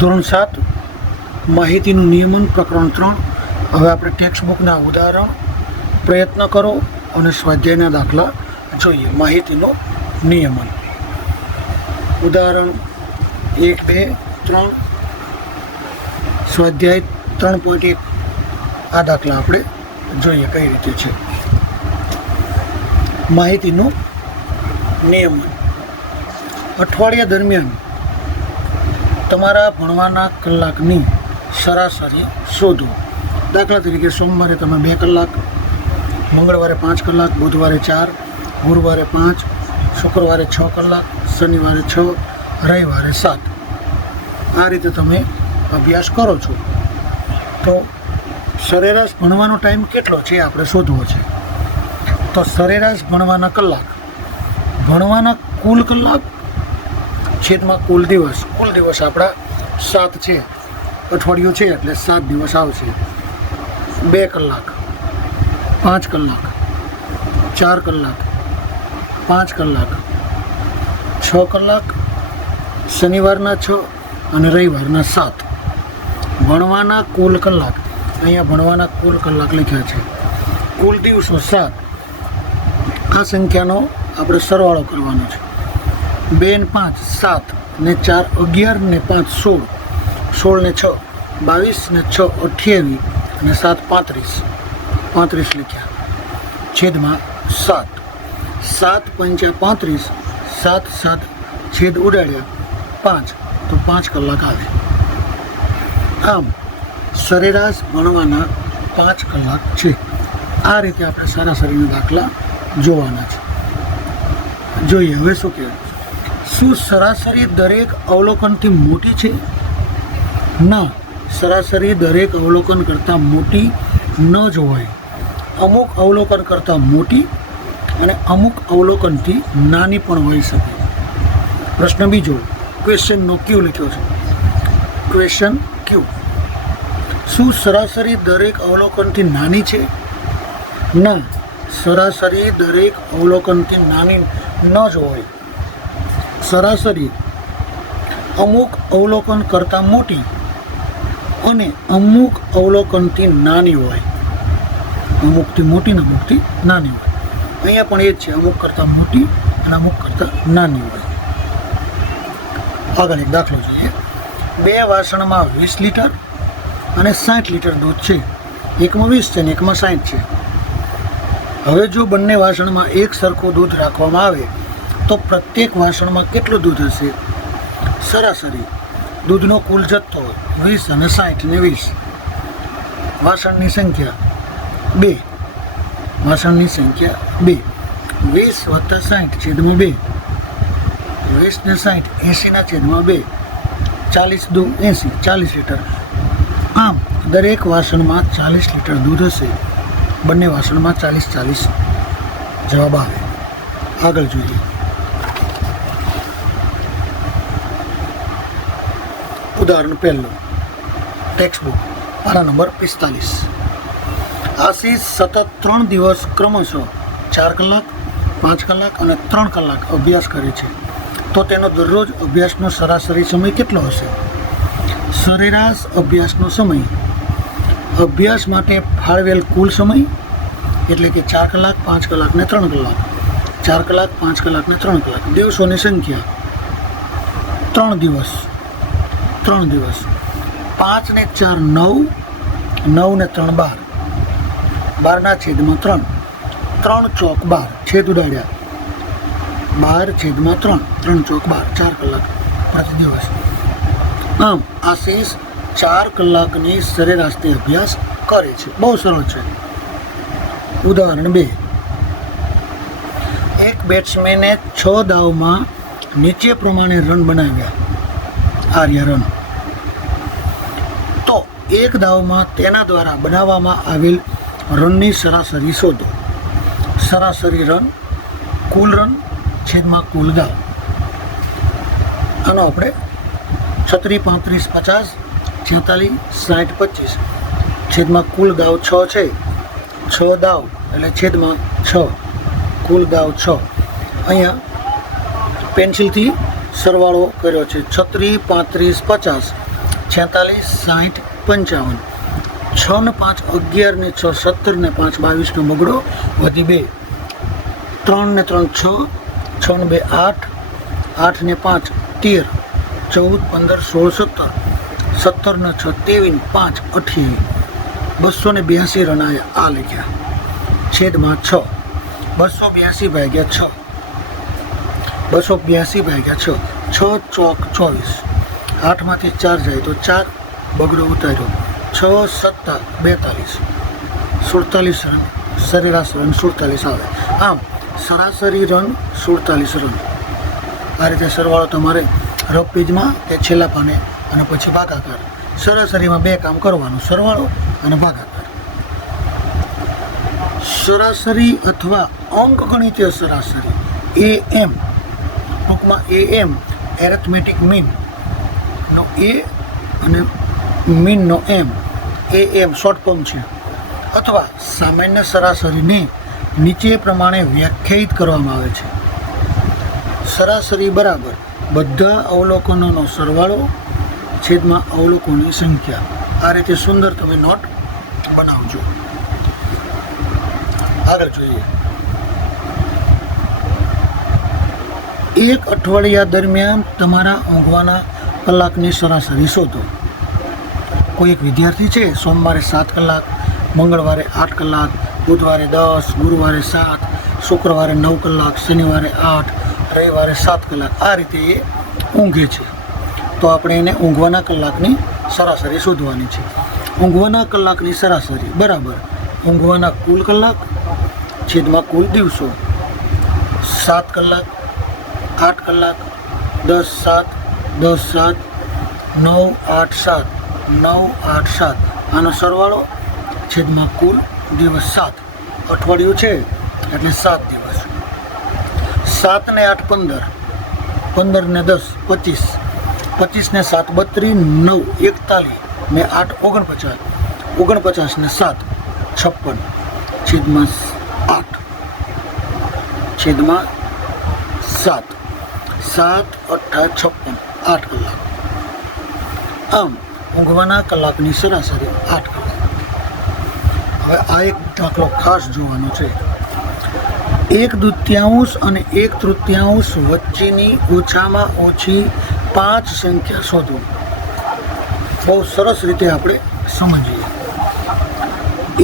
ધોરણ 7 માહિતીનું નિયમન પ્રકરણ 3. હવે આપણે ટેક્સ્ટ બુકના ઉદાહરણ પ્રયત્ન કરો અને સ્વાધ્યાયના દાખલા જોઈએ. માહિતીનું નિયમન ઉદાહરણ 1, 2, 3 સ્વાધ્યાય 3.1 આ દાખલા આપણે જોઈએ કઈ રીતે છે. માહિતીનું નિયમન. અઠવાડિયા દરમિયાન તમારા ભણવાના કલાકની સરાસરી શોધો. દાખલા તરીકે સોમવારે તમે 2 કલાક, મંગળવારે 5 કલાક, બુધવારે 4, ગુરુવારે 5, શુક્રવારે 6 કલાક, શનિવારે 6, રવિવારે 7. આ રીતે તમે અભ્યાસ કરો છો. તો સરેરાશ ભણવાનો ટાઈમ કેટલો છે આપણે શોધવો છે. તો સરેરાશ ભણવાના કલાક, ભણવાના કુલ કલાક છેદમાં કુલ દિવસ. કુલ દિવસ આપણા 7 છે, અઠવાડિયું છે એટલે 7 દિવસ આવશે. 2 કલાક, 5 કલાક, 4 કલાક, 5 કલાક, 6 કલાક, શનિવારના 6 અને રવિવારના 7. ભણવાના કુલ કલાક, અહીંયા ભણવાના કુલ કલાક લખ્યા છે. કુલ દિવસો 7. આ સંખ્યાનો આપણે સરવાળો કરવાનો છે. 2 ને 5 7 ને 4 11 ને 5 16, 16 ને 6 22 ને 6 28 અને 7 35. 35 લખ્યા છેદમાં 7. 7 5 35, 7 7 છેદ ઉડાડ્યા 5 તો 5 કલાક આવે. આમ સરેરાશ ભણવાના 5 કલાક છે. આ રીતે આપણે સરાસરીના દાખલા જોવાના છે. જોઈએ હવે શું કહેવાય. શું સરાસરી દરેક અવલોકનથી મોટી છે? ના, સરાસરી દરેક અવલોકન કરતાં મોટી ન જ હોય. અમુક અવલોકન કરતાં મોટી અને અમુક અવલોકનથી નાની પણ હોઈ શકે. પ્રશ્ન બીજો, ક્વેશ્ચનનો ક્યુ લખ્યો છે. ક્વેશ્ચન ક્યુ. શું સરાસરી દરેક અવલોકનથી નાની છે? ના, સરાસરી દરેક અવલોકનથી નાની ન જ હોય. સરાસરી અમુક અવલોકન કરતાં મોટી અને અમુક અવલોકનથી નાની હોય. અમુકથી મોટી ને અમુકથી નાની હોય. અહીંયા પણ એ જ છે, અમુક કરતાં મોટી અને અમુક કરતાં નાની હોય. આગળ એક દાખલો જોઈએ. 2 વાસણમાં 20 લીટર અને 60 લીટર દૂધ છે. એકમાં 20 છે અને એકમાં 60 છે. હવે જો બંને વાસણમાં એક સરખું દૂધ રાખવામાં આવે તો પ્રત્યેક વાસણમાં કેટલું દૂધ હશે? સરાસરી દૂધનો કુલ જથ્થો 20 અને 60 ને 20. વાસણની સંખ્યા 2. વાસણની સંખ્યા 2. 20 + 60 છેદમાં 2. 20 ને 60 80 ના છેદમાં 2. 40 દુ 80, 40 લીટર. આમ દરેક વાસણમાં 40 લીટર દૂધ હશે. બંને વાસણમાં 40 જવાબ આવે. આગળ જોઈએ. ઉદાહરણ પહેલું, ટેક્સ્ટ બુક પાના નંબર 45. આશીષ સતત 3 દિવસ ક્રમશઃ 4 કલાક, 5 કલાક અને 3 કલાક અભ્યાસ કરે છે. તો તેનો દરરોજ અભ્યાસનો સરાસરી સમય કેટલો હશે? સરેરાશ અભ્યાસનો સમય, અભ્યાસ માટે ફાળવેલ કુલ સમય એટલે કે 4 કલાક, 5 કલાક ને 3 કલાક. 4 કલાક, 5 કલાક ને 3 કલાક. દિવસોની સંખ્યા 3 દિવસ. 3 દિવસ. 5 ને 4 9, 9 ને 3 12. 12 ના છેદમાં 3. 3 ચોક 12 છેદ ઉડાડ્યા 12 છેદમાં 3. 3 ચોક 12, 4 કલાક પ્રતિ દિવસ. આમ આશીષ 4 કલાકની સરેરાશથી અભ્યાસ કરે છે. બહુ સરળ છે. ઉદાહરણ 2. એક બેટ્સમેને 6 દાવમાં નીચે પ્રમાણે રન બનાવ્યા. આર્ય રન. તો એક દાવમાં તેના દ્વારા બનાવવામાં આવેલ રનની સરાસરી શોધો. સરાસરી રન, કુલ રન છેદમાં કુલ દાવ. આનો આપણે 36 35 50 46 60 25 છેદમાં કુલ દાવ 6 છે. 6 દાવ એટલે છેદમાં 6, કુલ દાવ 6. અહીંયા પેન્સિલથી સરવાળો કર્યો છે. 36 35 50 46, 60, 55. 6 ને 5 11 ને 6 17 ને 5 22 નો બગડો વધી 2. 3 ને 3 6, 6 ને 2 8, 8 ને 5 13, 14 15 16 17, 17 ને 6 23, 5 28. 282 રન આ લખ્યા છેદમાં 6. 282 ભાગ્યા 6, 282 ભાગ્યા 6, 6 ચોક 24. 8 માંથી 4 જાય તો 4, બગડો ઉતાર્યો. 6 7 42, 47 રન, સરેરાશ રન 47 આવે. આમ સરાસરી રન 47 રન. આ રીતે સરવાળો તમારે રફ પેજમાં કે છેલ્લા પાને અને પછી ભાગાકાર. સરાસરીમાં 2 કામ કરવાનું, સરવાળો અને ભાગાકાર. સરાસરી અથવા અંકગણિતીય સરાસરી AM, ટૂંકમાં AM એરેથમેટિક મીન નો A અને મીન નો M, AM શોર્ટ ફોર્મ છે. અથવા સામાન્ય સરાસરીને નીચે પ્રમાણે વ્યાખ્યાયિત કરવામાં આવે છે. સરાસરી બરાબર બધા અવલોકનોનો સરવાળો છેદમાં અવલોકનોની સંખ્યા. આ રીતે સુંદર તમે નોટ બનાવજો. આગળ જોઈએ. એક અઠવાડિયા દરમિયાન તમારા ઊંઘવાના કલાકની સરાસરી શોધો. કોઈ એક વિદ્યાર્થી છે, સોમવારે 7 કલાક, મંગળવારે 8 કલાક, બુધવારે 10, ગુરુવારે 7, શુક્રવારે 9 કલાક, શનિવારે 8, રવિવારે 7 કલાક. આ રીતે એ ઊંઘે છે. તો આપણે એને ઊંઘવાના કલાકની સરાસરી શોધવાની છે. ઊંઘવાના કલાકની સરાસરી બરાબર ઊંઘવાના કુલ કલાક છેદમાં કુલ દિવસો. 7 કલાક, 8 કલાક, 10 7, 10 7, 9 8 7, 9 8 7. આનો સરવાળો છેદમાં કુલ દિવસ 7. અઠવાડિયું છે એટલે 7 દિવસ. 7 ને 8 15, 15 ને 10 25, 25 ને 7 32, 9 41 ને 8 49, 49 ને 7 56, છેદમાં 8, છેદમાં 7. 7 8 56, 8 કલાક. આમ ઊંઘવાના કલાકની સરાસરી 8 કલાક. હવે આ એક દાખલો ખાસ જોવાનો છે. 1/2 અને 1/3 વચ્ચેની ઓછામાં ઓછી 5 સંખ્યા શોધો. બહુ સરસ રીતે આપણે સમજીએ.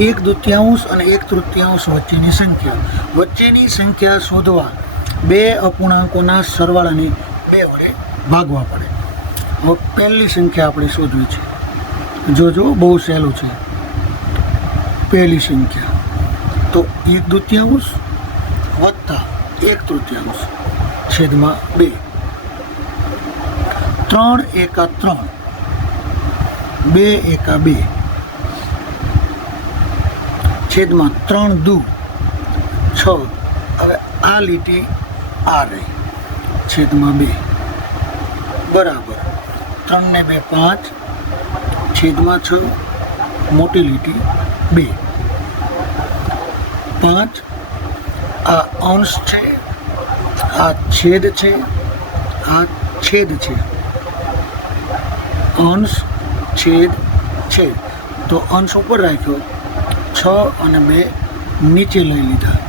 1/2 અને 1/3 વચ્ચેની સંખ્યા. વચ્ચેની સંખ્યા શોધવા 2 અપૂર્ણાંકોના સરવાળાને 2 વડે ભાગવા પડે. હવે પહેલી સંખ્યા આપણે શોધવી છે. જોજો બહુ સહેલું છે. પહેલી સંખ્યા તો 1/2 વત્તા 1/3 છેદમાં 2. 3 એકા 3, 2 એકા 2, છેદમાં 3 દુ 6. હવે આ લીટી આ રહી છેદમાં 2 બરાબર 3 ને 2 5, છેદમાં 6, મોટી લીટી 2 5. આ અંશ છે, આ છેદ છે, આ છેદ છે. અંશ છેદ છેદ. તો અંશ ઉપર રાખ્યો, 6 અને 2 નીચે લઈ લીધા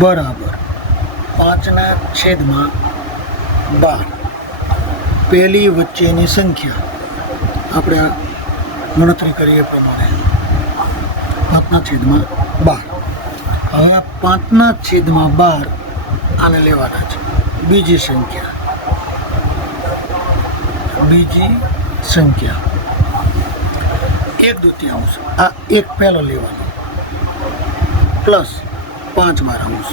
બરાબર 5 ના છેદમાં 12. પહેલી વચ્ચેની સંખ્યા આપણે આ ગણતરી કરીએ પ્રમાણે 5 ના છેદમાં 12. હવે 5 ના છેદમાં 12 આને લેવાના છે. બીજી સંખ્યા, બીજી સંખ્યા 1/2. આ એક પહેલો લેવાનો પ્લસ 5/12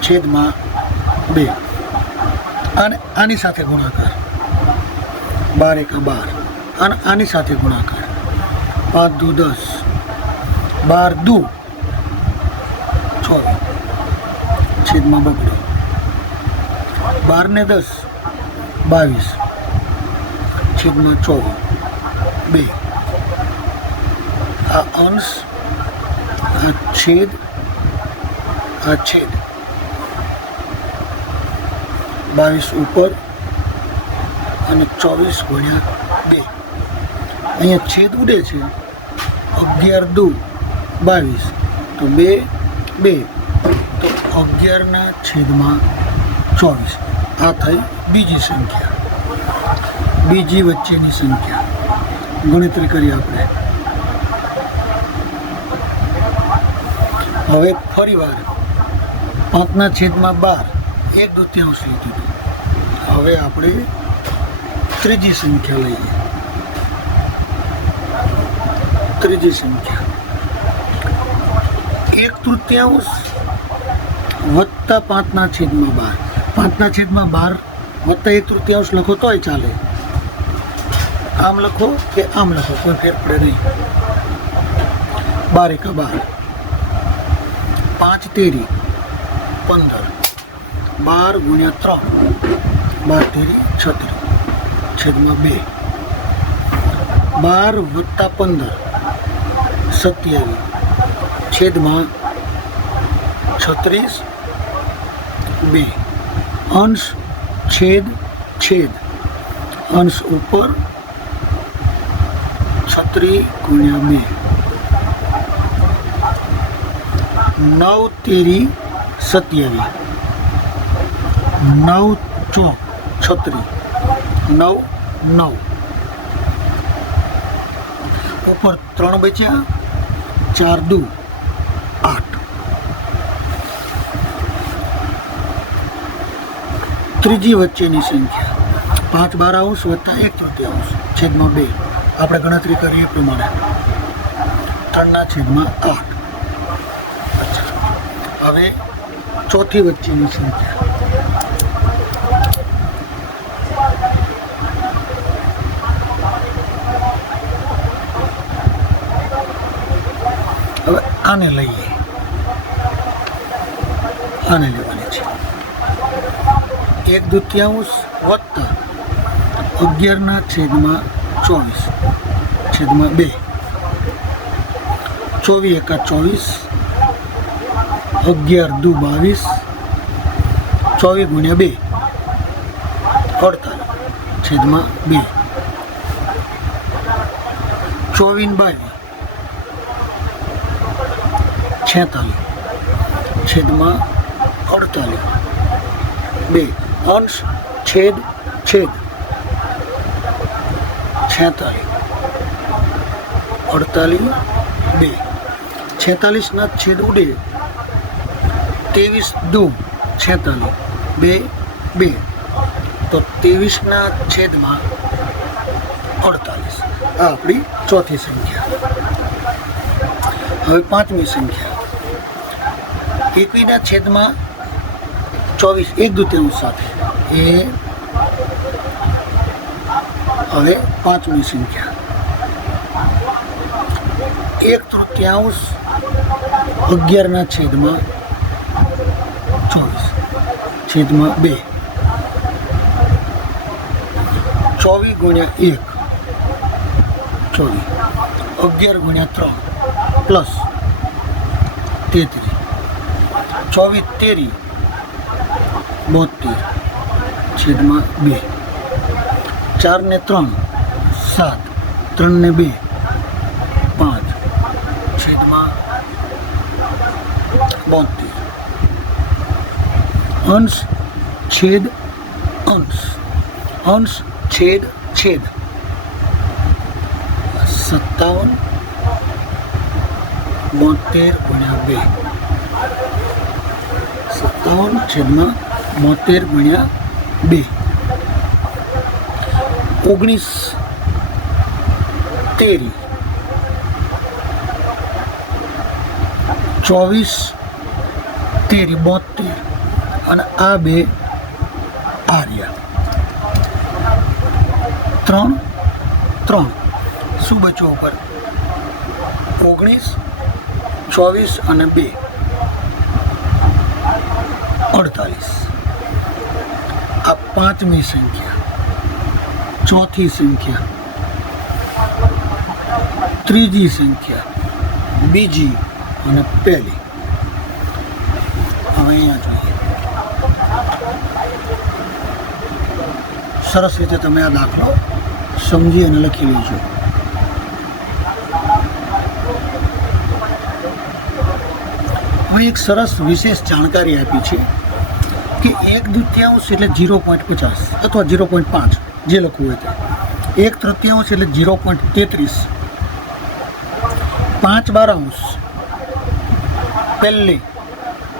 છેદમાં 2. અને આની સાથે ગુણાકાર 12 એકા 12, અને આની સાથે ગુણાકાર 5 દુ 10, 12 દુ 24, છેદમાં બગડો 12 ને 10 22, છેદમાં 24 2. આ અંશ, આ છેદ, આ છેદ 22 ઉપર અને 24 ગુણ્યા 2. અહીંયા છેદ ઉડે છે. 11 દુ 22, તો 2 2, તો 11/24. આ થઈ બીજી સંખ્યા, બીજી વચ્ચેની સંખ્યા. ગણતરી કરીએ આપણે. હવે ફરીવાર 5/12 1/2 લીધું. હવે આપણે ત્રીજી સંખ્યા લઈએ. ત્રીજી સંખ્યા 1/3 વત્તા 5/12. 5/12 વત્તા 1/3 લખો તોય ચાલે. આમ લખો કે આમ લખો, કોઈ ફેર પડે નહીં. 12 એકા 12, 5 તેરી 15, 12 ગુણ્યા 3, 12 તેરી 36 છેદમાં 2. 12 વત્તા 15 27 છેદમાં 36 2. અંશ છેદ છેદ, અંશ ઉપર 36 ગુણ્યા 2. 9 તેરી 27, 9 ચોક 36, 9 9 ઉપર 3 બચ્યા, 4 દુ 8. ત્રીજી વચ્ચેની સંખ્યા 5/12 વત્તા 1/3 છેદમાં 2. આપણે ગણતરી કરીએ એ પ્રમાણે 3/8. હવે ચોથી વચ્ચેની સંખ્યા હવે આને લઈએ, આને લેવાની છે. 1/2 વત્તા 11/24 છેદમાં 2. 24 એકા 24, 11 દુ 22, 24 ગુણ્યા 2 48 છેદમાં 2. 24 22 46 છેદમાં 48 2. અંશ છેદ છેદ 46 48 2. 46 છેદ ઉડે, 23 દુ 46 2 2, તો 23 છેદમાં 48. આ આપણી ચોથી સંખ્યા. હવે પાંચમી સંખ્યા 21 છેદમાં 24 1/2 સાથે. એ હવે પાંચમી સંખ્યા 1/3 11 છેદમાં 24 છેદમાં 2. 24 ગુણ્યા 1 24, 11 ગુણ્યા 3 પ્લસ 33, 24 તેરી 72 છેદમાં 2. 4 ને 3 7, 3 ને 2 5 છેદમાં 72. અંશ છેદ અંશ, અંશ છેદ છેદ 57 72 ગુણ્યા 2. 57 છેદમાં 72 ગુણ્યા 2. 19 તેરી 24 તેરી 72, અને આ બે આર્યા 3 3 શું બચ્યું ઉપર 19 24 અને 2 48. આ પાંચમી સંખ્યા. ચોથી સંખ્યા, ત્રીજી સંખ્યા, બીજી અને પહેલી. હવે અહીંયા જોઈએ સરસ રીતે તમે આ દાખલો સમજી અને લખી લેજો. હવે એક સરસ વિશેષ જાણકારી આપી છે કે 1/2 એટલે 0.50 અથવા 0.5 જે લખવું હોય તે. 1/3 એટલે 0.33. 5/12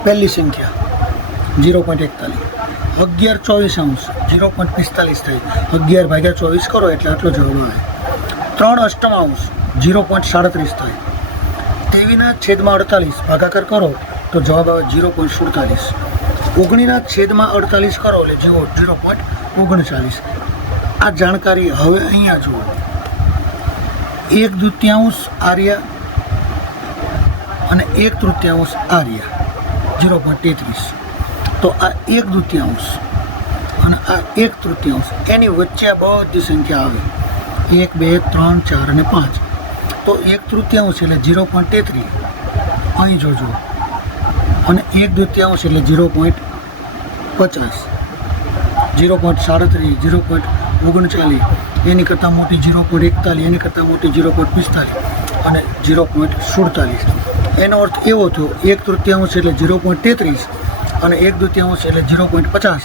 પહેલી સંખ્યા 0.41. 11/24 0.45 થાય. 11/24 કરો એટલે આટલો જવાબ આવે. 3/8 0.37 થાય. 23/48 ભાગાકાર કરો તો જવાબ આવે 0.47. 19/48 કરો એટલે જુઓ 0.39. આ જાણકારી હવે અહીંયા જુઓ. 1/2 આર્ય અને 1/3 આર્ય 0.33. તો આ 1/2 અને આ 1/3 એની વચ્ચે આ બધી સંખ્યા આવે 1, 2, 3, 4 અને 5. તો 1/3 એટલે 0.33 અહીં જોજો અને 1/2 એટલે 0.50, 0.37, 0.39, એની કરતાં મોટી 0.41, એની કરતાં મોટી 0.45 અને 0.47. એનો અર્થ એવો થયો 1/3 એટલે 0.33 અને 1/2 એટલે 0.50.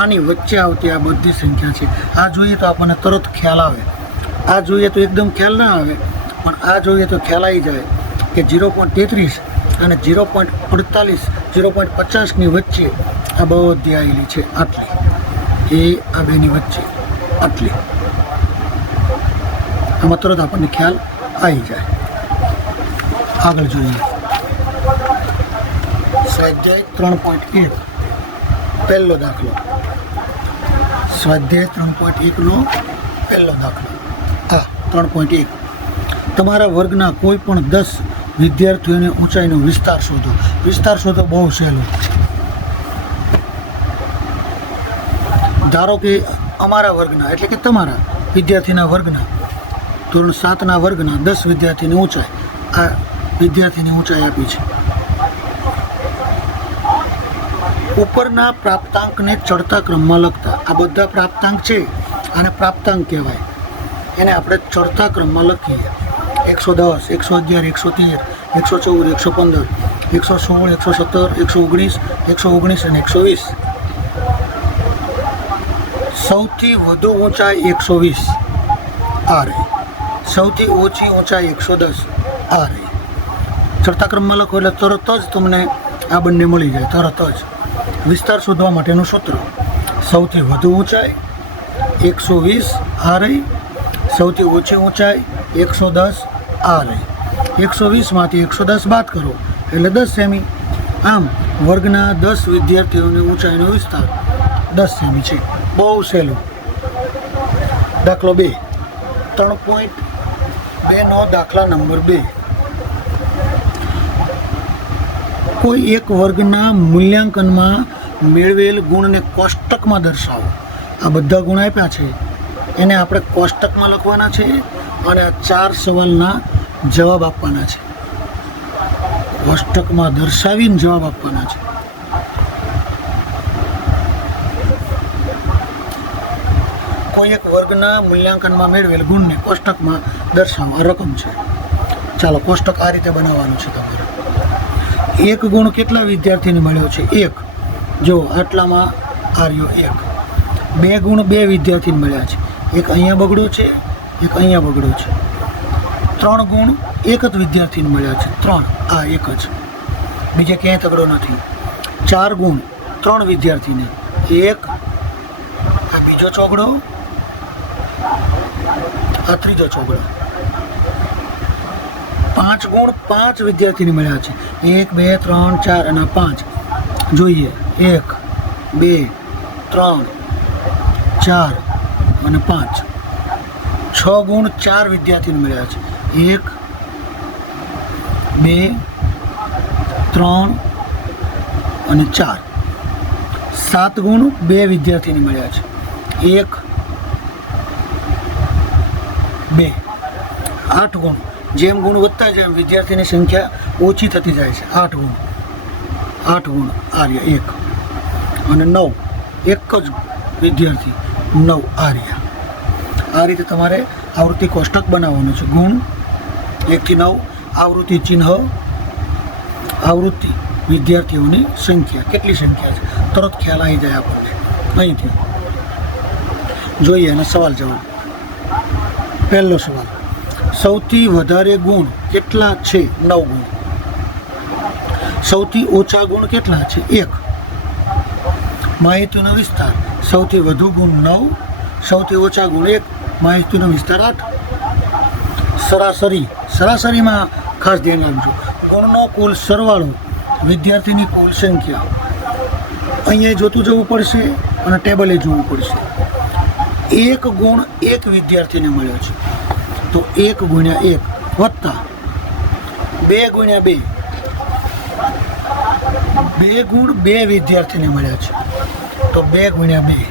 આની વચ્ચે આવતી આ બધી સંખ્યા છે. આ જોઈએ તો આપણને તરત ખ્યાલ આવે. આ જોઈએ તો એકદમ ખ્યાલ ના આવે, પણ આ જોઈએ તો ખ્યાલ આવી જાય કે 0.33 અને 0.48, 0.50ની વચ્ચે આ બધી આવેલી છે આટલી. એ આ બેની વચ્ચે આટલી. આમાં તરત આપણને ખ્યાલ આવી જાય. આગળ જોઈએ સ્વાધ્યાય 3.1 પહેલો દાખલો. સ્વાધ્યાય 3.1નો પહેલો દાખલો. 3.1 તમારા વર્ગના કોઈ પણ 10 વિદ્યાર્થીઓની ઊંચાઈનો વિસ્તાર શોધો. વિસ્તાર શોધો બહુ સહેલો. ધારો કે અમારા વર્ગના એટલે કે તમારા વિદ્યાર્થીના વર્ગના ધોરણ 7ના વર્ગના 10 વિદ્યાર્થીની ઊંચાઈ. આ વિદ્યાર્થીની ઊંચાઈ આપી છે. ઉપરના પ્રાપ્તાંકને ચડતા ક્રમમાં લખતા. આ બધા પ્રાપ્તાંક છે આને પ્રાપ્તાંક કહેવાય. એને આપણે ચડતા ક્રમમાં લખીએ. 110, 111, 113, 114, 115, 116, 117, 119, 119 અને 120. સૌથી વધુ ઊંચાઈ 120 આ રહી. સૌથી ઓછી ઊંચાઈ 110 આ રહી. ચડતા ક્રમમાં લખો એટલે તરત જ તમને આ બંને મળી જાય. તરત જ વિસ્તાર શોધવા માટેનું સૂત્ર. સૌથી વધુ ઊંચાઈ 120 આ રહી. સૌથી ઓછી ઊંચાઈ 110 આ રહી. 120માંથી 110 બાદ કરો એટલે 10 સેમી. આમ વર્ગના 10 વિદ્યાર્થીઓની ઊંચાઈનો વિસ્તાર 10 સેમી છે. બહુ સહેલું. દાખલો 2 3.2નો દાખલા નંબર 2. કોઈ એક વર્ગના મૂલ્યાંકનમાં મેળવેલ ગુણને કોષ્ટકમાં દર્શાવો. આ બધા ગુણ આપ્યા છે એને આપણે કોષ્ટકમાં લખવાના છે અને આ 4 સવાલના જવાબ આપવાના છે. કોષ્ટકમાં દર્શાવીને જવાબ આપવાના છે. કોઈ એક વર્ગના મૂલ્યાંકનમાં મેળવેલ ગુણને કોષ્ટકમાં દર્શાવો. આ રકમ છે. ચાલો કોષ્ટક આ રીતે બનાવવાનું છે તમારે. એક ગુણ કેટલા વિદ્યાર્થીને મળ્યો છે? 1. જો આટલામાં આર્યો 1. 2 ગુણ 2 વિદ્યાર્થીને મળ્યા છે. એક અહીંયા બગડ્યો છે, એક અહીંયા બગડ્યો છે. 3 ગુણ એક જ વિદ્યાર્થીને મળ્યા છે. 3 આ એક જ, બીજે ક્યાંય તગડો નથી. 4 ગુણ 3 વિદ્યાર્થીને. 1 આ બીજો ચોગડો, આ ત્રીજો ચોગડો. 5 ગુણ 5 વિદ્યાર્થીને મળ્યા છે. 1, 2, 3, 4 અને 5 જોઈએ. 1, 2, 3, 4 અને 5. 6 ગુણ 4 વિદ્યાર્થીને મળ્યા છે. 1, 2, 3 અને 4. 7 ગુણ 2 વિદ્યાર્થીને મળ્યા છે. 1, 2. 8 ગુણ. જેમ ગુણ વધતા જાય એમ વિદ્યાર્થીની સંખ્યા ઓછી થતી જાય છે. 8 ગુણ. 8 ગુણ આર્ય 1 અને 9 એક જ વિદ્યાર્થી. 9 આ રીતે તમારે આવૃત્તિ કોષ્ટક બનાવવાનું છે. ગુણ 1 થી 9, આવૃત્તિ ચિહ્ન, આવૃત્તિ, વિદ્યાર્થીઓની સંખ્યા, કેટલી સંખ્યા છે તરત ખ્યાલ આવી જાય આપણને. અહીંથી જોઈએ અને સવાલ જવાબ. પહેલો સવાલ, સૌથી વધારે ગુણ કેટલા છે? 9 ગુણ. સૌથી ઓછા ગુણ કેટલા છે? 1. માહિતીનો વિસ્તાર, સૌથી વધુ ગુણ 9, સૌથી ઓછા ગુણ 1, માહિતીનો વિસ્તાર 8. સરાસરી, સરાસરીમાં ખાસ ધ્યાન રાખજો. ગુણનો કુલ સરવાળો, વિદ્યાર્થીની કુલ સંખ્યા. અહીંયા જોતું જવું પડશે અને ટેબલે જોવું પડશે. 1 ગુણ 1 વિદ્યાર્થીને મળ્યો છે તો 1 ગુણ્યા 1 વત્તા 2 ગુણ્યા 2, 2 ગુણ 2 વિદ્યાર્થીને મળ્યા છે તો 2 ગુણ્યા 2.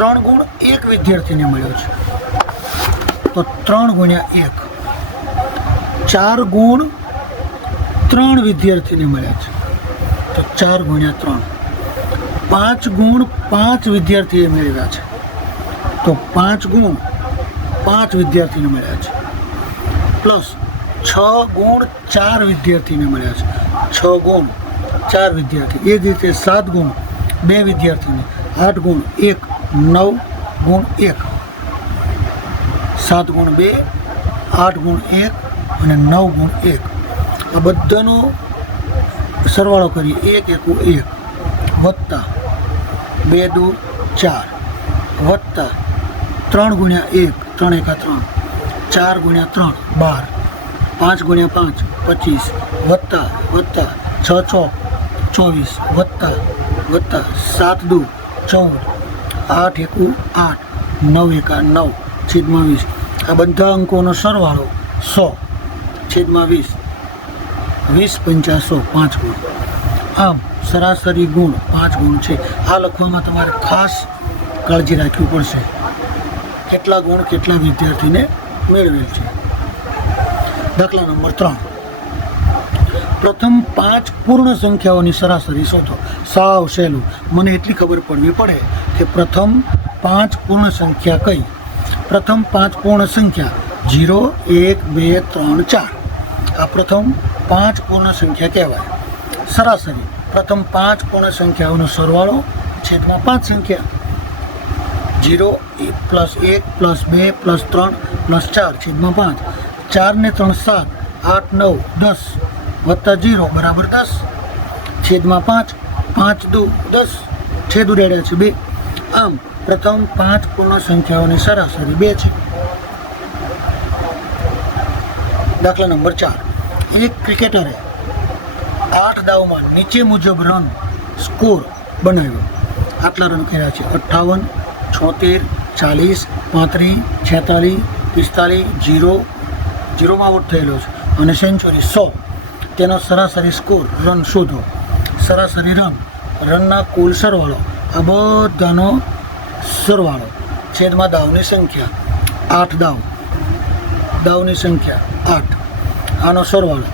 3 ગુણ 1 વિદ્યાર્થીને મળ્યો છે તો 3 ગુણ્યા 1. 4 ગુણ 3 વિદ્યાર્થીને મળ્યા છે તો 4 ગુણ્યા 3. 5 ગુણ 5 વિદ્યાર્થીએ મેળવ્યા છે તો 5 ગુણ 5 વિદ્યાર્થીને મળ્યા છે. પ્લસ 6 ગુણ 4 વિદ્યાર્થીને મળ્યા છે, 6 ગુણ 4 વિદ્યાર્થી. એ જ રીતે 7 ગુણ 2 વિદ્યાર્થીને, 8 ગુણ 1, 9 ગુણ 1. 7 ગુણ 2, 8 ગુણ 1 અને 9 ગુણ 1. આ બધાનો સરવાળો કરીએ. 1 એકુ 1 વત્તા 2 દુ 4 વત્તા 3 ગુણ્યા 1, 3 એકા 3, 4 ગુણ્યા 3 12, 5 ગુણ્યા 5 25 વત્તા 6 ચોક 24 વત્તા 7 દુ 14, 8 એકુ 8, 9 એકા 9 છેદમાં 20. આ બધા અંકોનો સરવાળો 100 છેદમાં 20, 20 પંચા 100, 5 ગુણ. આમ સરાસરી ગુણ 5 ગુણ છે. આ લખવામાં તમારે ખાસ કાળજી રાખવી પડશે. કેટલા ગુણ કેટલા વિદ્યાર્થીને મેળવેલ છે. દાખલા નંબર 3, પ્રથમ 5 પૂર્ણ સંખ્યાઓની સરાસરી શોધો. સાવ સહેલું. મને એટલી ખબર પડવી પડે કે પ્રથમ 5 પૂર્ણ સંખ્યા કઈ. પ્રથમ 5 પૂર્ણ સંખ્યા 0, 1, 2, 3, 4. આ પ્રથમ 5 પૂર્ણ સંખ્યા કહેવાય. સરાસરી, પ્રથમ 5 પૂર્ણ સંખ્યાઓનો સરવાળો છેદમાં 5 સંખ્યા. 0 પ્લસ 1 પ્લસ 2 પ્લસ 3 પ્લસ 4 છેદમાં 5. 4 ને 3 7, 8 9 10 વત્તા 0 બરાબર 10 છેદમાં 5. 5 દુ 10 છેદ ઉડાડ્યા છે 2. આમ પ્રથમ 5 પૂર્ણ સંખ્યાઓની સરાસરી 2 છે. દાખલા નંબર 4, એક ક્રિકેટરે 8 દાવમાં નીચે મુજબ રન સ્કોર બનાવ્યો. આટલા રન કર્યા છે: 58, 76, 40, 35, 46, 45, 0માં આઉટ થયેલો છે અને સેન્ચુરી 100. તેનો સરાસરી સ્કોર રન શોધો. સરાસરી રનના કુલ સરવાળો, આ બધાનો સરવાળો છેદમાં દાવની સંખ્યા. 8 દાવની સંખ્યા 8. આનો સરવાળો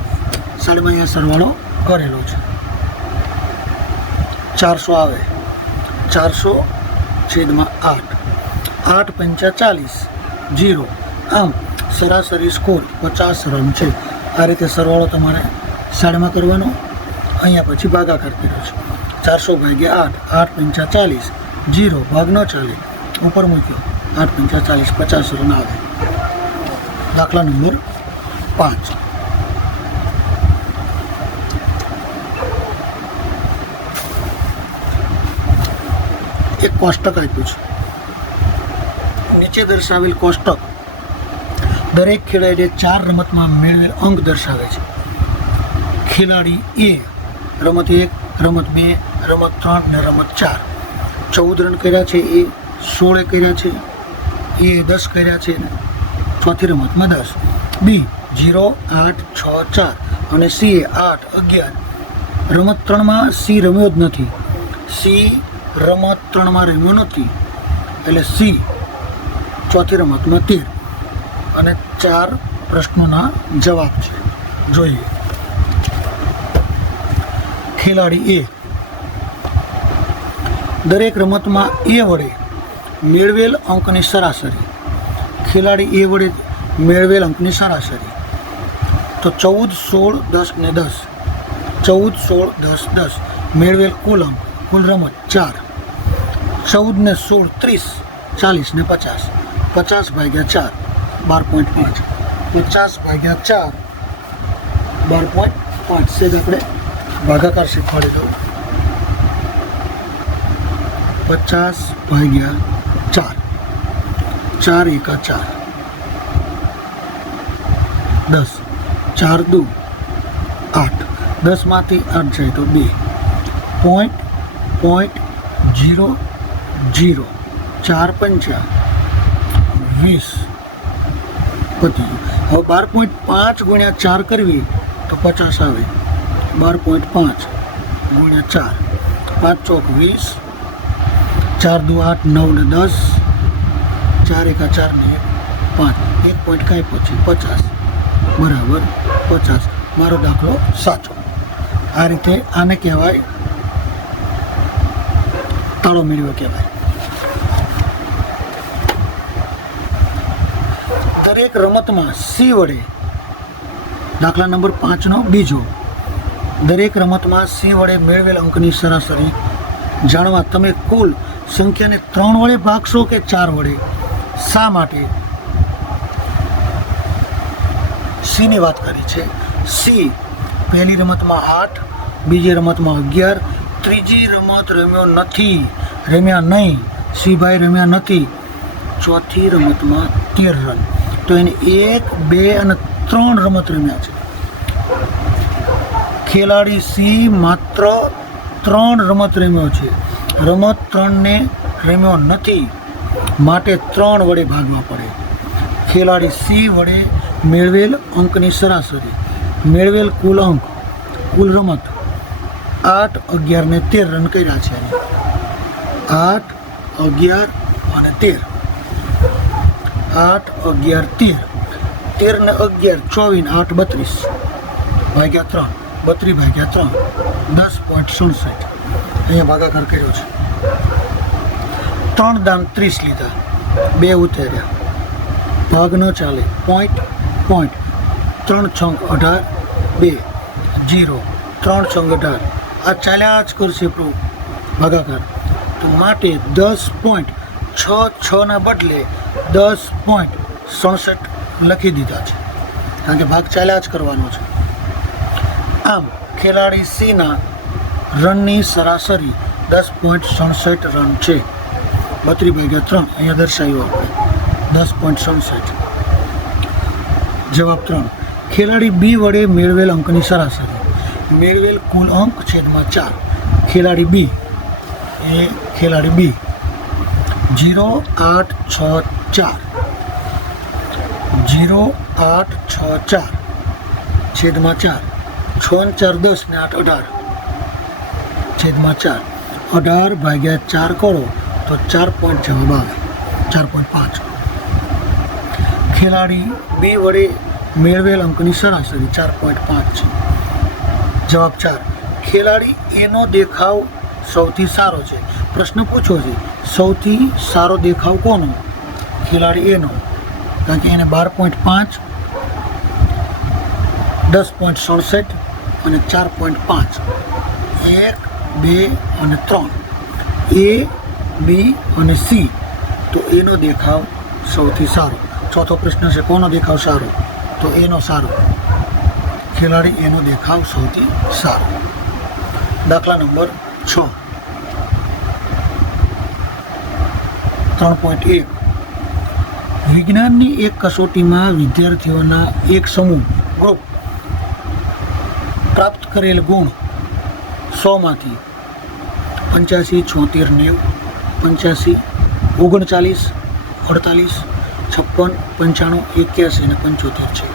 સાઈડમાં અહીંયા સરવાળો કરેલો છે. 400 આવે. 400 છેદમાં 8. 8 પંચા 40, 0. આમ સરાસરી સ્કોર 50 રન છે. આ રીતે સરવાળો તમારે સાઈડમાં કરવાનો. અહીંયા પછી ભાગાકાર કર્યો છે. 400 ભાગ્યા 8, 8 પંચા 40, 0 ભાગ ન ચાલે, ઉપર મૂક્યો. 8 પંચા 40, 50 રન આવે. દાખલા નંબર 5, એક કોષ્ટક આપ્યું છે. નીચે દર્શાવેલ કોષ્ટક દરેક ખેલાડીએ 4 રમતમાં મેળવેલ અંક દર્શાવે છે. ખેલાડી એ રમત 1, રમત 2, રમત 3 અને રમત 4 14 રન કર્યા છે. એ 16 કર્યા છે. એ 10 કર્યા છે. ચોથી રમતમાં 10. બી 0, 8, 6, 4 અને સી એ 8, 11. રમત 3માં સી રમ્યો જ નથી. સી રમત 3માં રમ્યો નથી એટલે સી ચોથી રમતમાં 13. અને 4 પ્રશ્નોના જવાબ છે. જોઈએ. ખેલાડી એ દરેક રમતમાં એ વડે મેળવેલ અંકની સરાસરી. ખેલાડી એ વડે મેળવેલ અંકની સરાસરી. તો 14, 16, 10 ને 10. 14, 16, 10, 10. મેળવેલ કુલ અંક, કુલ રમત 4. 14 ને 16, 30, 40 ને 50. 50 ભાગ્યા 4, 12.5. 50 ભાગ્યા 4, 12.5. સેજ આપણે ભાગાકાર શીખવાડી દઉં. 50 ભાગ્યા 4, 4 એકા 4, 10, 4 દુ 8. 10 માંથી 8 જાય તો 2. પોઈન્ટ 0, 0. 4 પંચા 20. પતી ગયું. હવે 12.5 ગુણ્યા 4 કરવી તો 50 આવે. 12.5 ગુણ્યા 4, 5 ચોક 20, 4 દુ 8, 9 ને 10, 4 એકા 4 ને 1, 5. 1 પોઈન્ટ કાંઈ પછી 50 બરાબર 50. મારો દાખલો સાચો. આ રીતે આને કહેવાય તાળો મેળવ્યો કહેવાય. દરેક રમતમાં સી વડે, દાખલા નંબર 5નો બીજો, દરેક રમતમાં સી વડે મેળવેલ અંકની સરાસરી જાણવા તમે કુલ સંખ્યાને 3 વડે ભાગશો કે 4 વડે? શા માટે? સીની વાત કરી છે. સી પહેલી રમતમાં 8, બીજી રમતમાં 11, ત્રીજી રમત રમ્યા નહીં, સી ભાઈ રમ્યા નથી, ચોથી રમતમાં 13 રન. તો એને 1, 2 અને 3 રમત રમ્યા છે. ખેલાડી સી માત્ર 3 રમત રમ્યો છે. રમત 3ને રમ્યો નથી, માટે 3 વડે ભાગવા પડે. ખેલાડી સી વડે મેળવેલ અંકની સરાસરી. મેળવેલ કુલ અંક, કુલ રમત 8, 11 ને 13 રન કર્યા છે. 8, 11 અને 13. 8, 11, 13 ને 11, 24, 8, 32 ભાગ્યા 3, 32 ભાગ્યા 3, 10.67. અહીંયા ભાગાકાર કર્યો છે. 3 દાન 30 લીધા, 2 ઉતાર્યા, ભાગ ન ચાલે. પોઈન્ટ 3 છંગ 18, 2, 0. 3 છંગ 18. આ ચાલ્યા જ કરશે ભાગાકાર. તો માટે 10.66 ના બદલે 10.67 લખી દીધા છે, કારણ કે ભાગ ચાલ્યા જ કરવાનો છે. આમ ખેલાડી સીના રનની સરાસરી 10.67 રન છે. 32 ભાગ્યા 3 અહીંયા દર્શાવ્યું આપણે 10.67. જવાબ 3. ખેલાડી બી વડે મેળવેલ અંકની સરાસરી. મેળવેલ કુલ અંક છેદમાં 4. ખેલાડી બી 0, 8, 6, 4. 0, 8, 6, 4 છેદમાં 4. 6 ને 4, 10 ને 8, 18 છેદમાં 4. 18 ભાગ્યા 4 કરો તો 4 પોઈન્ટ જવાબ આવે. 4.5. ખેલાડી બી વડે મેળવેલ અંકની સરાસરી 4.5 છે. જવાબ 4. ખેલાડી એનો દેખાવ સૌથી સારો છે. પ્રશ્ન પૂછો છે સૌથી સારો દેખાવ કોનો? ખેલાડી એનો, કારણ કે એને 12.5, 10.67 અને 4.5. 1, 2 અને 3. એ, બી અને સી. તો એનો દેખાવ સૌથી સારો. ચોથો પ્રશ્ન છે કોનો દેખાવ સારો? તો એનો સારો. ખેલાડી એનો દેખાવ સૌથી સારો. દાખલા નંબર 6. 3.1. વિજ્ઞાનની એક કસોટીમાં વિદ્યાર્થીઓના એક સમૂહ ગ્રુપ પ્રાપ્ત કરેલ ગુણ 100માંથી 85, 76, 90, 85, 39, 48, 56, 95, 81 અને 75 છે.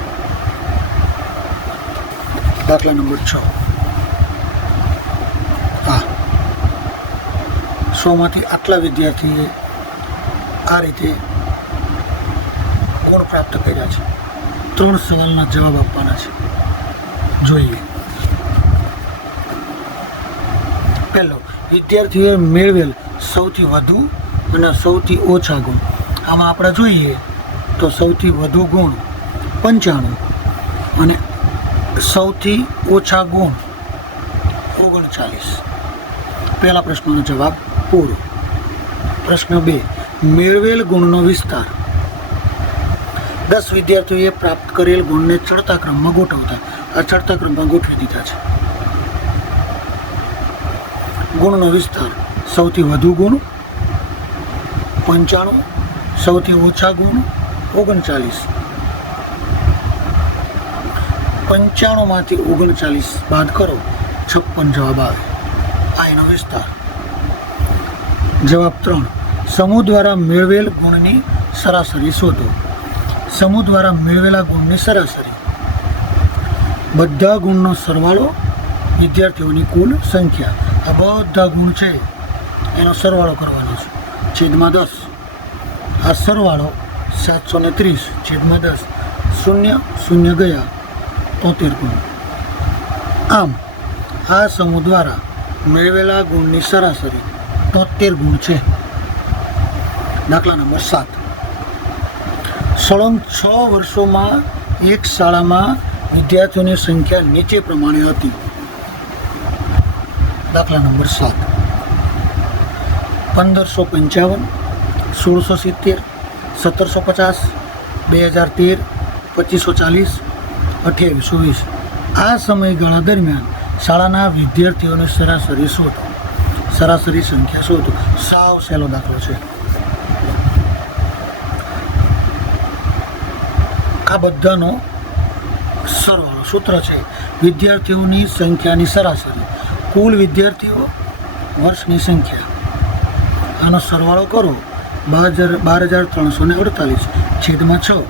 દાખલા નંબર 6. 100માંથી આટલા વિદ્યાર્થીએ આ રીતે ગુણ પ્રાપ્ત કર્યા છે. 3 સવાલના જવાબ આપવાના છે. જોઈએ. પહેલો, વિદ્યાર્થીઓએ મેળવેલ સૌથી વધુ અને સૌથી ઓછા ગુણ. આમાં આપણે જોઈએ તો સૌથી વધુ ગુણ 95 અને સૌથી ઓછા ગુણ 39. પહેલા પ્રશ્નનો જવાબ પૂરો. પ્રશ્ન 2, મેળવેલ ગુણનો વિસ્તાર. 10 વિદ્યાર્થીઓએ પ્રાપ્ત કરેલ ગુણને ચડતા ક્રમમાં ગોઠવતા. આ ચડતા ક્રમમાં ગોઠવી દીધા છે. ગુણનો વિસ્તાર: સૌથી વધુ ગુણ 95, સૌથી ઓછા ગુણ 39. 95 માંથી 39 બાદ કરો, 56 જવાબ આવે. આ એનો વિસ્તાર. જવાબ 3, સમૂહ દ્વારા મેળવેલ ગુણની સરાસરી શોધો. સમૂહ દ્વારા મેળવેલા ગુણની સરાસરી: બધા ગુણનો સરવાળો, વિદ્યાર્થીઓની કુલ સંખ્યા. આ બધા ગુણ છે એનો સરવાળો કરવાનો છે, છેદમાં 10. આ સરવાળો 730 છેદમાં 10. 0 0 ગયા, 73 ગુણ. આમ આ સમૂહ દ્વારા મેળવેલા ગુણની સરાસરી 73 ગુણ છે. દાખલા નંબર 7, સળંગ 6 વર્ષોમાં એક શાળામાં વિદ્યાર્થીઓની સંખ્યા નીચે પ્રમાણે હતી. દાખલા નંબર 7, 1555, 1670, 1750, 2013, 2540, 2820. આ સમયગાળા દરમિયાન શાળાના વિદ્યાર્થીઓની સરાસરી શોધો. સરાસરી સંખ્યા શોધો. સાવ સહેલો દાખલો છે. આ બધાનો સરવાળો સૂત્ર છે વિદ્યાર્થીઓની સંખ્યાની સરાસરી, કુલ વિદ્યાર્થીઓ, વર્ષની સંખ્યા. આનો સરવાળો કરો, 12,348 છેદમાં 6.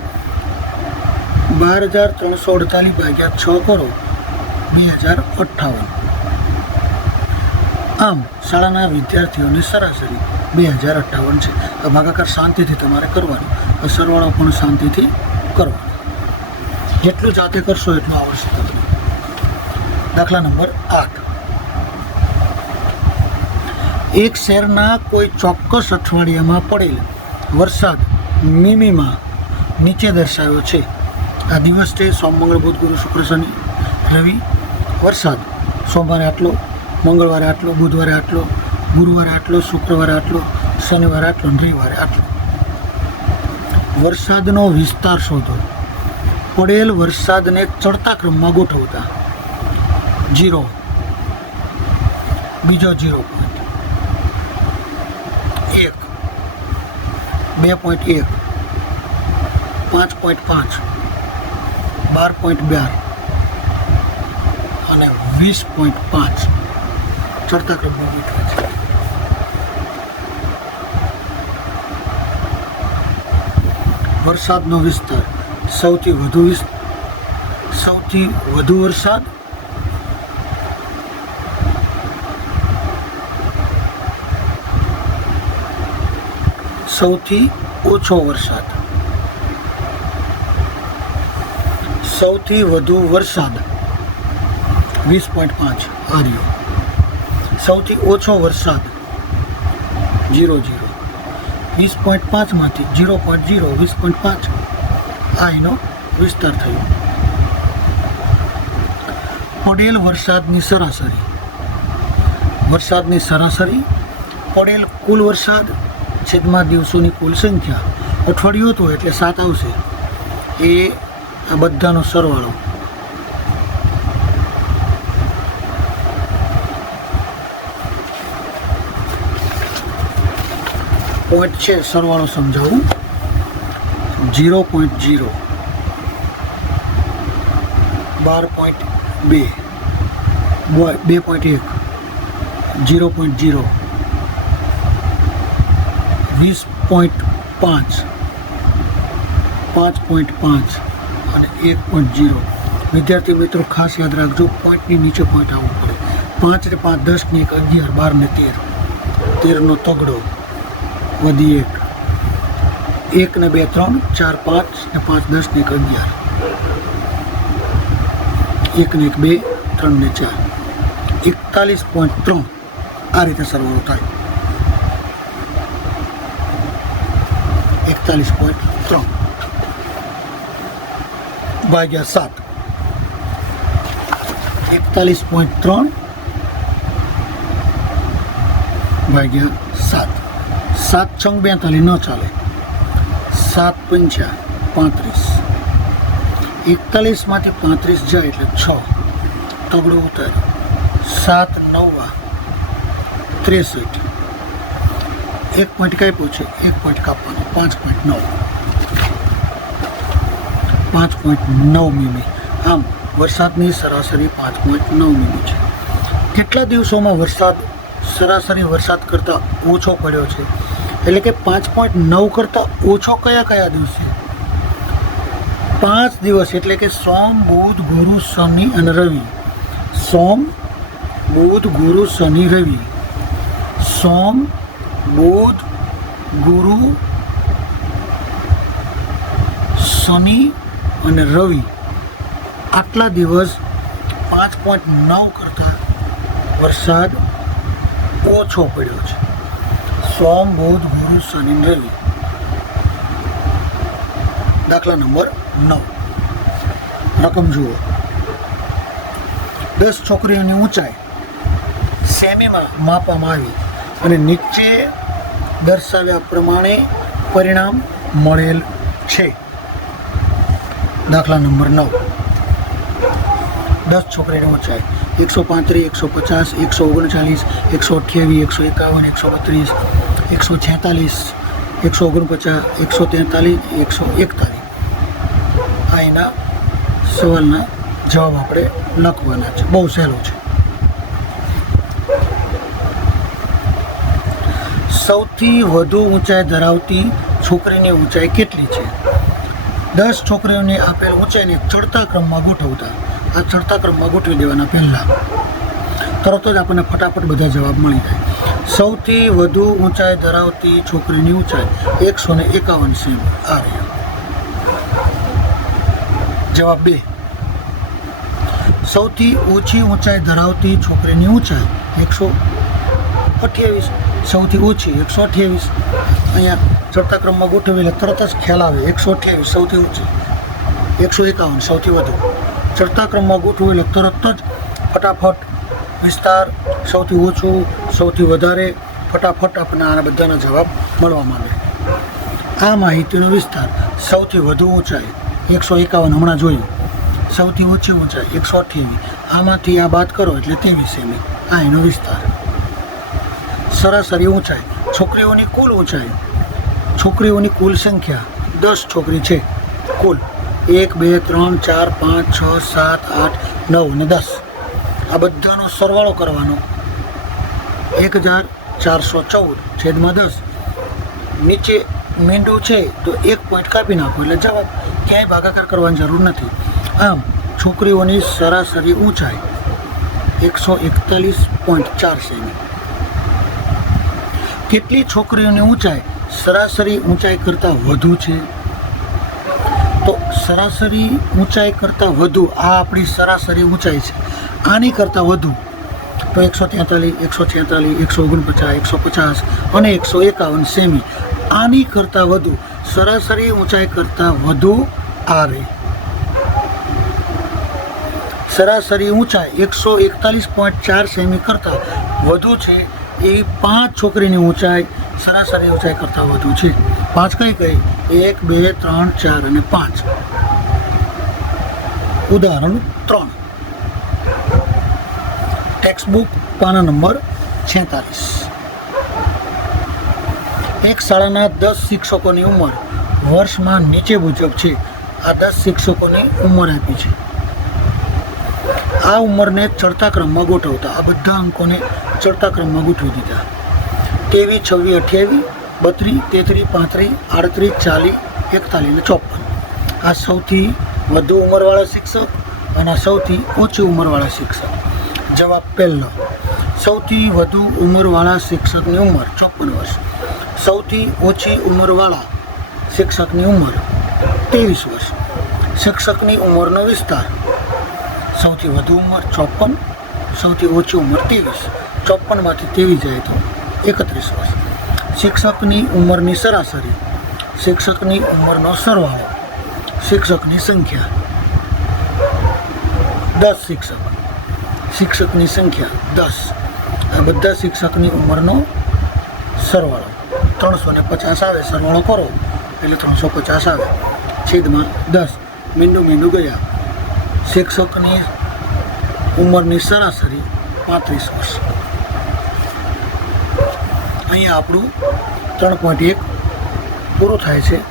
12,348 ભાગ્યા 6 કરો, 2058. આમ શાળાના વિદ્યાર્થીઓની સરાસરી 2058 છે. આ ભાગાકાર શાંતિથી તમારે કરવાનો, આ સરવાળો પણ શાંતિથી કરવાનો. જેટલું જાતે કરશો એટલું આવડશે તમને. દાખલા નંબર 8, એક શહેરના કોઈ ચોક્કસ અઠવાડિયામાં પડેલ વરસાદ મીમીમાં નીચે દર્શાવ્યો છે. આ દિવસ છે સોમ, મંગળ, બુધ, ગુરુ, શુક્ર, શનિ, રવિ. વરસાદ સોમવારે આટલો, મંગળવારે આટલો, બુધવારે આટલો, ગુરુવારે આટલો, શુક્રવારે આટલો, શનિવારે આટલો, રવિવારે આટલો. વરસાદનો વિસ્તાર શોધો. પડેલ વરસાદને ચડતા ક્રમમાં ગોઠવતા. 0, બીજો 0 પોઈન્ટ, 1, 2.1, 5.5, 12.12 અને 20.5 ચડતા ક્રમમાં ગોઠવે છે. વરસાદનો વિસ્તાર: સૌથી વધુ વરસાદ, સૌથી ઓછો વરસાદ. સૌથી વધુ વરસાદ 20.5 આ રહ્યો. સૌથી ઓછો વરસાદ 0 0. 20.5 માંથી 0.0, 20.5 આ એનો વિસ્તાર થયો. પડેલ વરસાદની સરાસરી. વરસાદની સરાસરી પડેલ કુલ વરસાદ છેદમાં દિવસોની કુલ સંખ્યા. અઠવાડિયું હતું એટલે 7 આવશે. એ આ બધાનો સરવાળો. પોઈન્ટ છે, સરવાળો સમજાવું. 0.0, 12.2, 2.1, 0.0, 20.5, 5.5 અને 1.0. વિદ્યાર્થી મિત્રો ખાસ યાદ રાખજો, પોઈન્ટની નીચે પોઈન્ટ આવવું પડે. 5 ને 5 10 ને 1 11, 12 ને 13, 13નો તગડો વધી 1, 1 ને 2 3, 4 5 ને 5 10 ને 1 11, 1 ને 1 2, 3 ને 4, 41.3 આ રીતે સરવાળો થાય. 41.3 ભાગ્યા 7. 41.3 ભાગ્યા 7. 7 છંગ 42 ન ચાલે. 7 પંચા 35. 41 માંથી 35 જાય એટલે 6. તગડું ઉતાર્યું. 7 9 63. 1 પોઈન્ટ કાપ્યો છે, 1 પોઈન્ટ કાપવાનો. 5.9. 5.9 મીમી. આમ વરસાદની સરાસરી 5.9 મીમી છે. કેટલા દિવસોમાં વરસાદ સરાસરી વરસાદ કરતાં ઓછો પડ્યો છે? એટલે કે 5.9 કરતાં ઓછો કયા દિવસે? 5 દિવસ, એટલે કે સોમ બુધ ગુરુ શનિ અને રવિ. સોમ બુધ ગુરુ શનિ રવિ. સોમ બુધ ગુરુ શનિ અને રવિ, આટલા દિવસ 5.9 કરતાં વરસાદ ઓછો પડ્યો છે. સોમ બુધ ગુરુ શનિ રવિ. દાખલા નંબર 9. રકમ જુઓ. 10 છોકરીઓની ઊંચાઈ સેમીમાં માપવામાં આવી અને નીચે દર્શાવ્યા પ્રમાણે પરિણામ મળેલ છે. દાખલા નંબર 9. 10 છોકરીની ઊંચાઈ 135, 150, 139, 128, 151, 132, 146, 149, 143, 141. આ એના સવાલના જવાબ આપણે લખવાના છે. બહુ સહેલું છે. સૌથી વધુ ઊંચાઈ ધરાવતી છોકરીની ઊંચાઈ કેટલી છે? 10 છોકરીઓને આપેલ ઊંચાઈને ચડતા ક્રમમાં ગોઠવતા. આ ચડતા ક્રમમાં ગોઠવી દેવાના પહેલાં તરત જ આપણને ફટાફટ બધા જવાબ મળી જાય. સૌથી વધુ ઊંચાઈ ધરાવતી છોકરીની ઊંચાઈ 151 સેમી. આ રહ્યા જવાબ 2. સૌથી ઓછી ઊંચાઈ ધરાવતી છોકરીની ઊંચાઈ 128. સૌથી ઓછી 128. અહીંયા ચડતા ક્રમમાં ગોઠવેલા તરત જ ખ્યાલ આવે. 128 સૌથી ઓછી, 151 સૌથી વધુ. ચડતા ક્રમમાં ગોઠવેલા તરત જ ફટાફટ વિસ્તાર, સૌથી ઓછું, સૌથી વધારે, ફટાફટ આપણને આના બધાના જવાબ મળવા માંગે. આ માહિતીનો વિસ્તાર. સૌથી વધુ ઊંચાઈ 151 હમણાં જોયું. સૌથી ઓછી ઊંચાઈ 128. આમાંથી આ બાદ કરો એટલે 23 સેમી. આ એનો વિસ્તાર. સરાસરી ઊંચાઈ. છોકરીઓની કુલ ઊંચાઈ. છોકરીઓની કુલ સંખ્યા 10 છોકરી છે કુલ. 1 2 3 4 5 6 7 8 9 અને 10. આ બધાનો સરવાળો કરવાનો. 1414/10. નીચે મીંડું છે તો 1 પોઈન્ટ કાપી નાખો એટલે જવાબ. ક્યાંય ભાગાકાર કરવાની જરૂર નથી. આમ છોકરીઓની સરાસરી ઊંચાઈ 141.4 સેમી. કેટલી છોકરીઓની ઊંચાઈ સરાસરી ઊંચાઈ કરતાં વધુ છે? તો સરાસરી ઊંચાઈ કરતાં વધુ, આ આપણી સરાસરી ઊંચાઈ છે. આની કરતાં વધુ તો 143, 146, 149, 150 અને 151 સેમી. આની કરતાં વધુ, સરાસરી ઊંચાઈ કરતાં વધુ આવે. સરાસરી ઊંચાઈ 141.4 સેમી કરતાં વધુ છે એ 5 છોકરીની ઊંચાઈ સરાસરી ઊંચાઈ કરતાં વધુ છે. 5 કઈ 1 2 3 4 અને 5. ઉદાહરણ 3. ટેક્સ્ટબુક પાના નંબર 46. એક શાળાના 10 શિક્ષકોની ઉંમર વર્ષમાં નીચે મુજબ છે. આ 10 શિક્ષકોની ઉંમર આપી છે. આ ઉંમરને ચડતા ક્રમમાં ગોઠવતા. આ બધા અંકોને ચડતા ક્રમમાં ગોઠવી દીધા. 23, 26, 28, 32, 33, 35, 40, 41, 41 અને 54. આ સૌથી વધુ ઉંમરવાળા શિક્ષક અને સૌથી ઓછી ઉંમરવાળા શિક્ષક. જવાબ પહેલો. સૌથી વધુ ઉંમરવાળા શિક્ષકની ઉંમર 54 વર્ષ. સૌથી ઓછી ઉંમરવાળા શિક્ષકની ઉંમર 23 વર્ષ. શિક્ષકની ઉંમરનો વિસ્તાર. સૌથી વધુ ઉંમર 54, સૌથી ઓછી ઉંમર 23. 54માંથી 23 જાય તો 31 વર્ષ. શિક્ષકની ઉંમરની સરાસરી શિક્ષકની ઉંમરનો સરવાળો, શિક્ષકની સંખ્યા 10 શિક્ષક, શિક્ષકની સંખ્યા 10. આ બધા શિક્ષકની ઉંમરનો સરવાળો 350 આવે, સરવાળો કરો એટલે 350 આવે, છેદમાં 10. મીંડું ગયા. શિક્ષકની ઉંમરની સરાસરી 35 વર્ષ. અહીંયા આપણું 3.1 પૂરું થાય છે.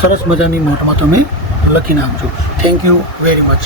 સરસ મજાની નોટમાં તમે લખી નાખજો. Thank you very much.